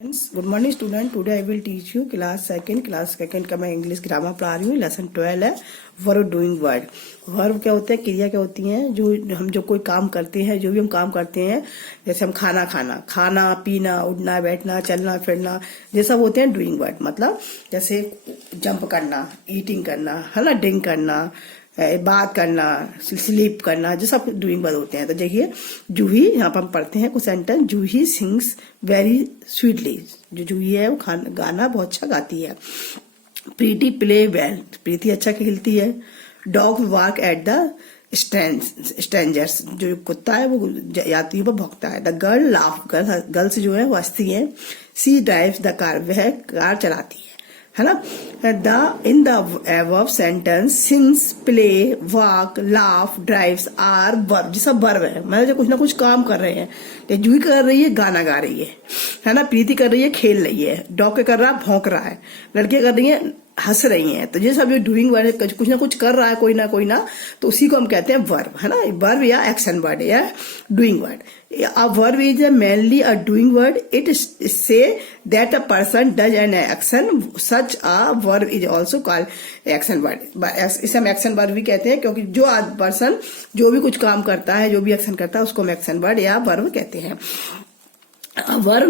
Good morning student. Today I will teach you class second का मैं English grammar पढ़ा रही हूँ। लेसन 12 है वर्ब डूइंग वर्ड। वर्ब क्या होते हैं, क्रिया क्या होती हैं, जो कोई काम करते हैं, जो भी हम काम करते हैं, जैसे हम खाना पीना, उठना बैठना, चलना फिरना, ये सब होते हैं डूइंग वर्ड। मतलब जैसे जंप करना, ईटिंग करना, है ना, ड्रिंक करना, बात करना, स्लीप करना, जो सब डूइंग वर्ड होते हैं। तो देखिए जूही, यहाँ पर हम पढ़ते हैं कुछ सेंटेंस। जूही सिंग्स वेरी स्वीटली। जो जूही है वो गाना बहुत अच्छा गाती है। प्रीति प्ले वेल, प्रीति अच्छा खेलती है। Dog walk at the strangers, जो कुत्ता है वो यात्रियों पर भौंकता है। द गर्ल लाफ, गर्ल्स जो है वो हंसती है। सी ड्राइव्स द कार, वह कार चलाती है ना। In the above sentence sings, play, walk, laugh, drives are verb. ये सब वर्ब है, मतलब जो कुछ ना कुछ काम कर रहे हैं। तो जूही कर रही है, गाना गा रही है ना। प्रीति कर रही है, खेल रही है। डॉग क्या कर रहा है, भौंक रहा है। लड़कियां कर रही है, हंस रही हैं। तो ये सब जो डूइंग वर्ड है, कुछ ना कुछ कर रहा है कोई ना, तो उसी को हम कहते हैं वर्ब, है ना। वर्ब या एक्शन वर्ड या doing word. A verb is mainly a doing word. It say that a person does an action. Such a verb is also called action word. इसे हम एक्शन वर्ड भी कहते हैं, क्योंकि जो पर्सन जो भी कुछ काम करता है, जो भी एक्शन करता है, उसको हम एक्शन वर्ड या वर्ब कहते हैं। वर्ब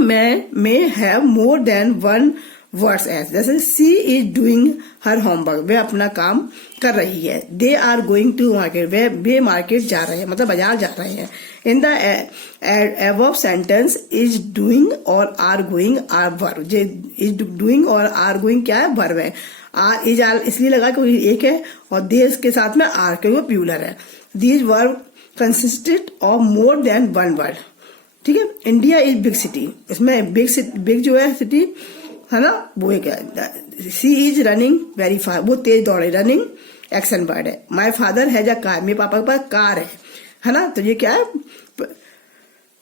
में have more than one words as, जैसे she is doing her homework, वे अपना काम कर रही है। They are going to market, वे मार्केट जा रहे हैं, मतलब बाजार जा रहे हैं। In the above sentence is doing और आर गोइंग आर वर्ब। जे इज डूइंग और आर गोइंग क्या है, वर्ब है। आर इज आर इसलिए लगा क्योंकि एक है, और देश के साथ में आर, क्योंकि वो प्लूरल है। These verb consisted of more than one word. ठीक है। इंडिया इज बिग सिटी, इसमें बिग जो है सिटी, है ना, वो एक है। सी इज रनिंग वेरी फास्ट, वो तेज दौड़े, रनिंग एक्शन वर्ड है। My father has a car, मेरे पापा के पास कार है ना। तो ये क्या है,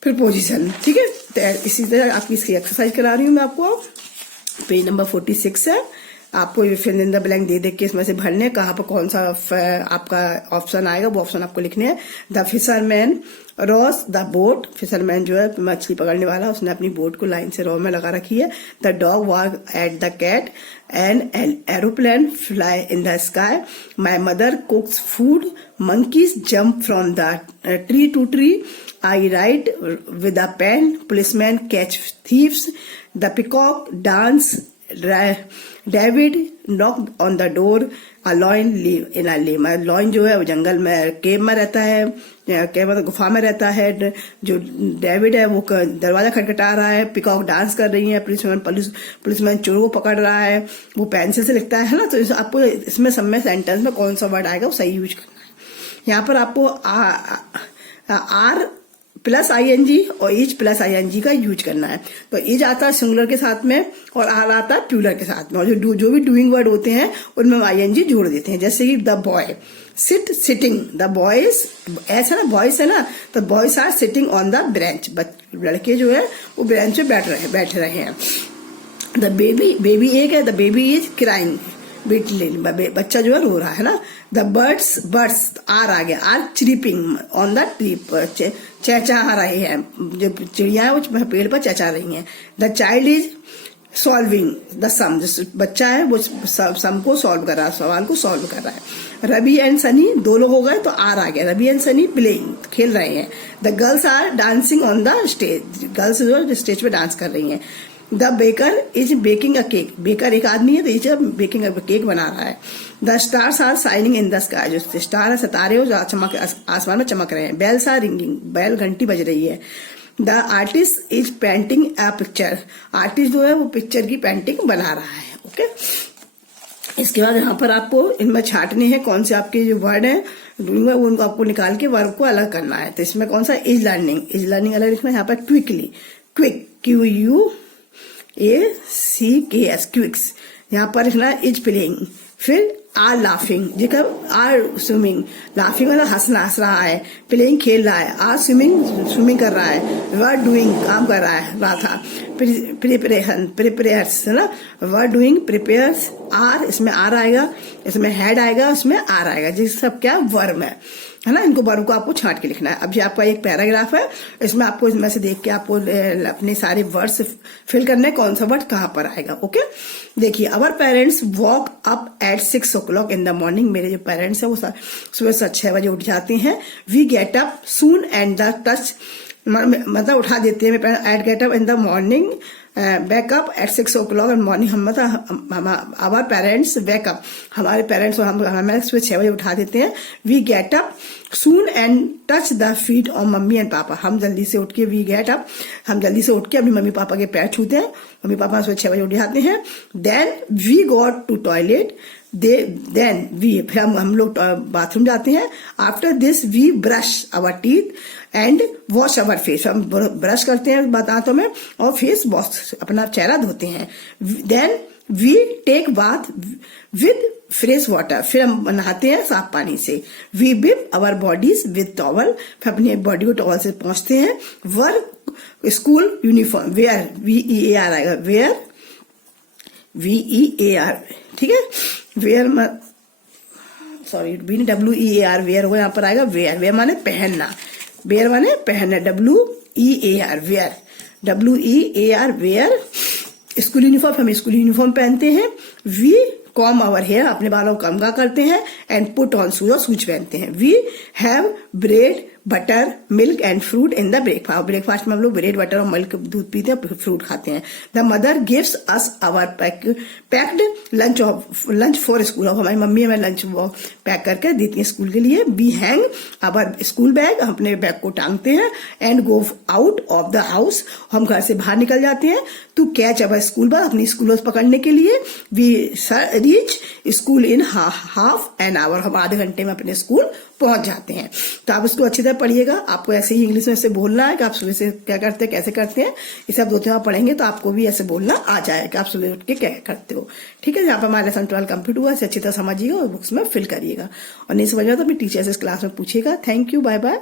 प्रीपोजिशन। ठीक है। तो इसी तरह आपकी इसकी एक्सरसाइज करा रही हूँ मैं आपको। पेज नंबर 46 है। आपको ये फिल इन द ब्लैंक दे के इसमें से भरने, कहाँ पर कौन सा आपका ऑप्शन आएगा, वो ऑप्शन आपको लिखने हैं। The fisherman Ross the boat, fisherman जो है मछली पकड़ने वाला, उसने अपनी बोट को लाइन से रॉ में लगा रखी है। The dog walk at the cat, an aeroplane fly in the sky, my mother cooks food, monkeys jump from the tree to tree, I write with a pen, policemen catch thieves, the peacock dance, David knocked on the door, a lion live in a lane। Lion जो है वो जंगल में केव में रहता है, केव मतलब गुफा में रहता है। जो डेविड है वो दरवाजा खटखटा रहा है। पिकॉक डांस कर रही है। पुलिसमैन चोर को पकड़ रहा है, वो पेंसिल से लिखता है ना। तो आपको इसमें सब में सेंटेंस में कौन सा वर्ड आएगा वो सही यूज करना है। यहाँ पर आपको आर प्लस आईएनजी और इज प्लस आईएनजी का यूज करना है। तो इज आता है सिंगुलर के साथ में और आर आता है प्लूरल के साथ में। और जो भी डूइंग वर्ड होते हैं उनमें आईएनजी जोड़ देते हैं। जैसे कि the boy sit sitting, the boys ऐसा ना, बॉयज है ना, तो boys are sitting on the bench, लड़के जो है वो ब्रेंच पे बैठ रहे हैं। द बेबी एक है, द बेबी इज क्राइंग, बच्चा जो है रो रहा है ना। द बर्ड्स आर आ गया, आर चिरिपिंग ऑन द ट्री, चहचहा रहे हैं, जो चिड़िया है वो पेड़ पर चहचहा रही हैं। The child is solving the sum, बच्चा है वो सम को सॉल्व कर रहा है, सवाल को सॉल्व कर रहा है। रवि एंड सनी, दो लोग हो गए तो आर आ गया, रवि एंड सनी प्लेइंग, खेल रहे हैं। The girls are dancing on the stage, girls जो स्टेज पे डांस कर रही हैं। The baker is baking a cake, baker एक आदमी है तो इज बेकिंग अ केक बना रहा है। The stars are shining in the sky, जो स्टार है सितारे हो चमक आसमान में चमक रहे हैं। बेल्स आर रिंगिंग, बैल घंटी बज रही है। The artist is painting a picture, artist जो है वो पिक्चर की पेंटिंग बना रहा है। ओके। इसके बाद यहाँ पर आपको इनमें छाटने हैं कौन से आपके जो वर्ड है डूइंग वो उनको आपको निकाल के वर्ब को अलग करना है। तो इसमें कौन सा इज लर्निंग अलग लिखना है। यहाँ पर क्विकली, क्विक QUACKS क्विक्स, यहाँ पर लिखना है इज प्लेइंग। फिर आर लाफिंग, जेकर आर स्विमिंग, लाफिंग मतलब हंसना, हंस रहा है। प्लेइंग खेल रहा है। आर स्विमिंग कर रहा है। वर्ड डूइंग काम कर रहा था। प्रिपेयर्स है ना, वर्ड डूइंग प्रिपेयर्स, आर इसमें आर आएगा, इसमें हेड आएगा, उसमें आर आएगा, जिस सब क्या वर्ब है। है ना। इनको वर्ब को आपको छांट के लिखना है। अब ये आपका एक पैराग्राफ है, इसमें आपको इसमें से देख के आपको अपने सारे वर्ड्स फिल करने, कौन सा वर्ड कहाँ पर आएगा। ओके, देखिए, अवर parents walk up at 6 o'clock in the morning. मेरे जो पेरेंट्स है वो सुबह 6 बजे उठ जाते हैं। We get up soon and the touch, मतलब उठा देते हैं। At get up in the morning, wake up at 6 o'clock in morning. हम मतलब आवर पेरेंट्स बैकअप, हमारे पेरेंट्स हमें सुबह 6 बजे उठा देते हैं। We get up soon and touch the feet of mummy and papa. हम जल्दी से उठ के, वी गेट अप, हम जल्दी से उठ के अपनी मम्मी पापा के पैर छूते हैं। मम्मी पापा सुबह 6 बजे उठ जाते हैं। Then we go to toilet, then we, फिर हम लोग बाथरूम जाते हैं। After this we brush our teeth and wash our face. हम ब्रश करते हैं दांतों में और फेस वॉश, अपना चेहरा धोते हैं। Then we take bath with fresh water, फिर हम नहाते हैं साफ पानी से। We wipe our bodies with towel, फिर अपनी बॉडी को टॉवल से पहुंचते हैं। Work school uniform, wear, VEAR आएगा, वेयर, VEAR, ठीक है। वेयर, सॉरी, WEAR, वेयर हो यहाँ पर आएगा। वेयर, वेयर माने पहनना, वेयर माने पहनना, WEAR, wear, WEAR, wear. School uniform, हम स्कूल यूनिफॉर्म पहनते हैं। वी कॉम आवर हेयर, अपने बालों को कंघा करते हैं। एंड पुट ऑन शूज, और शूज पहनते हैं। We have bread, butter, milk and fruit in the breakfast. Breakfast में हम लोग ब्रेड, बटर और मिल्क, दूध पीते हैं, फ्रूट खाते हैं। The mother gives us our packed lunch for school. हमारी मम्मी हमें लंच पैक करके देती है स्कूल के लिए। We hang our school bag, हम अपने बैग को टांगते हैं। And go out of the house, हम घर से बाहर निकल जाते हैं। To catch our school bus, अपनी स्कूल बस पकड़ने के लिए। We reach school in half an hour, हम आधे घंटे में अपने स्कूल पहुंच जाते हैं। तो आप इसको अच्छी तरह पढ़िएगा। आपको ऐसे ही इंग्लिश में ऐसे बोलना है कि आप सुबह से क्या करते हैं, कैसे करते हैं। इसे आप 2-3 बार पढ़ेंगे तो आपको भी ऐसे बोलना आ जाएगा, आप सुबह उठ के क्या करते हो। ठीक है, यहाँ पर हमारा लेसन 12 कंप्लीट हुआ। इसे अच्छी तरह समझिएगा और बुक्स में फिल करिएगा। और नहीं समझ में तो अपनी टीचर से इस क्लास में पूछिएगा। Thank you, bye bye.